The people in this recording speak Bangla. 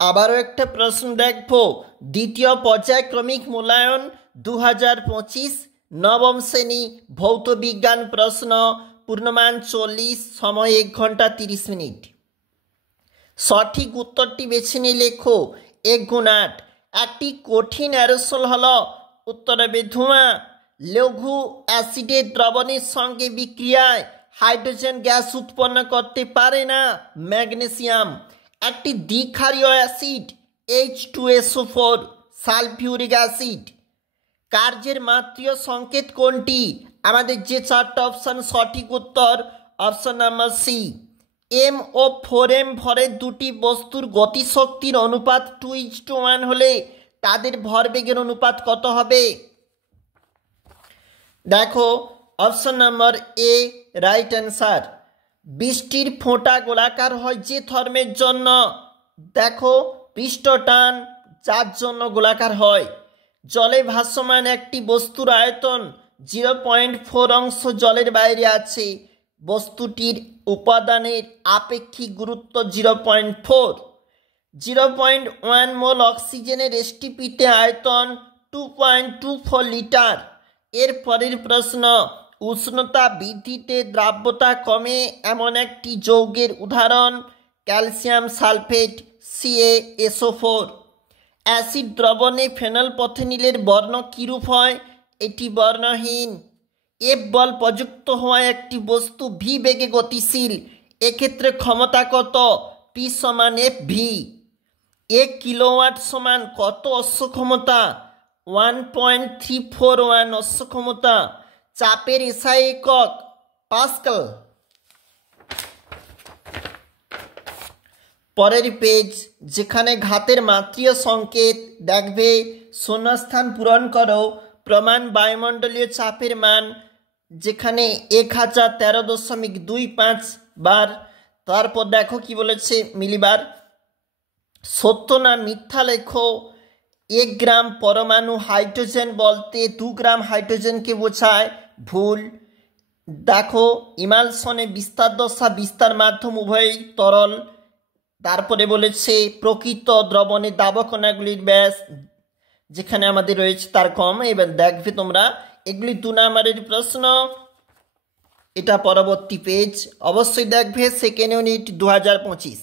আবারও একটা প্রশ্ন দেখব। দ্বিতীয় পর্যায়ক্রমিক মূল্যায়ন 2025 নবম শ্রেণী ভৌত বিজ্ঞান প্রশ্ন, পূর্ণমান 40, সময় 1 ঘন্টা 30 মিনিট। সঠিক উত্তরটি বেছে নিয়ে লেখো 1 × 8। একটি কঠিন অ্যারোসল হল উত্তরে ধোঁয়া। লঘু অ্যাসিডের দ্রবণের সঙ্গে বিক্রিয়ায় হাইড্রোজেন গ্যাস উৎপন্ন করতে পারে না ম্যাগনেসিয়াম। একটি দ্বিক্ষারীয় অ্যাসিড H2SO4 সালফিউরিক অ্যাসিড। কার্যের মাত্রীয় সংকেত কোনটি? আমাদের যে 4টা অপশান সঠিক উত্তর অপশন নাম্বার সি। M ও 4M ভরের দুটি বস্তুর গতিশক্তির অনুপাত 2:1 হলে তাদের ভরবেগের অনুপাত কত হবে? দেখো option number A right answer. বৃষ্টির ফোঁটা গোলাকার হয় যে ধর্মের জন্য? দেখো পৃষ্ঠটান, যার জন্য গোলাকার হয়। জলে ভাসমান একটি বস্তুর আয়তন 0.4 অংশ জলের বাইরে আছে। বস্তুটির উপাদানের আপেক্ষিক গুরুত্ব 0.4। 0.1 মোল অক্সিজেনের এসটিপিতে আয়তন 2.24 লিটার। এর পরের প্রশ্ন, উষ্ণতা বৃদ্ধিতে দ্রাব্যতা কমে এমন একটি যৌগের উদাহরণ? Calcium sulphate CaSO4। অ্যাসিড দ্রবণে ফেনলপথেনিলের বর্ণ কিরূপ হয়? এটি বর্ণহীন। এফ বল প্রযুক্ত হওয়া একটি বস্তু ভি বেগে গতিশীল। এক্ষেত্রে ক্ষমতা কত? P = FV। 1 কিলোওয়াট সমান কত অশ্ব ক্ষমতা? 1.341 অশ্ব ক্ষমতা। চাপের SI একক পাস্কাল। পরের পেজ, যেখানে ঘাতের মাত্রীয় সংকেত দেখবে শূন্যস্থান পূরণ করো। প্রমাণ বায়ুমণ্ডলীয় চাপের মান, যেখানে 1013.25 বার। তারপর দেখো কি বলেছে মিলিবার। সত্য না মিথ্যা লেখো। 1 গ্রাম পরমাণু হাইড্রোজেন বলতে 2 গ্রাম হাইড্রোজেনকে বোঝায়। ভুল। দেখো ইমালশনে বিস্তার দশা বিস্তার মাধ্যম উভয়ই তরল। তারপরে বলেছে প্রকৃত দ্রবণের দাবকণাগুলির ব্যাস যেখানে আমাদের রয়েছে তার কম। এবার দেখবে তোমরা এগুলি 2 নম্বরের প্রশ্ন। এটা পরবর্তী পেজ অবশ্যই দেখবে, সেকেন্ড ইউনিট 2025।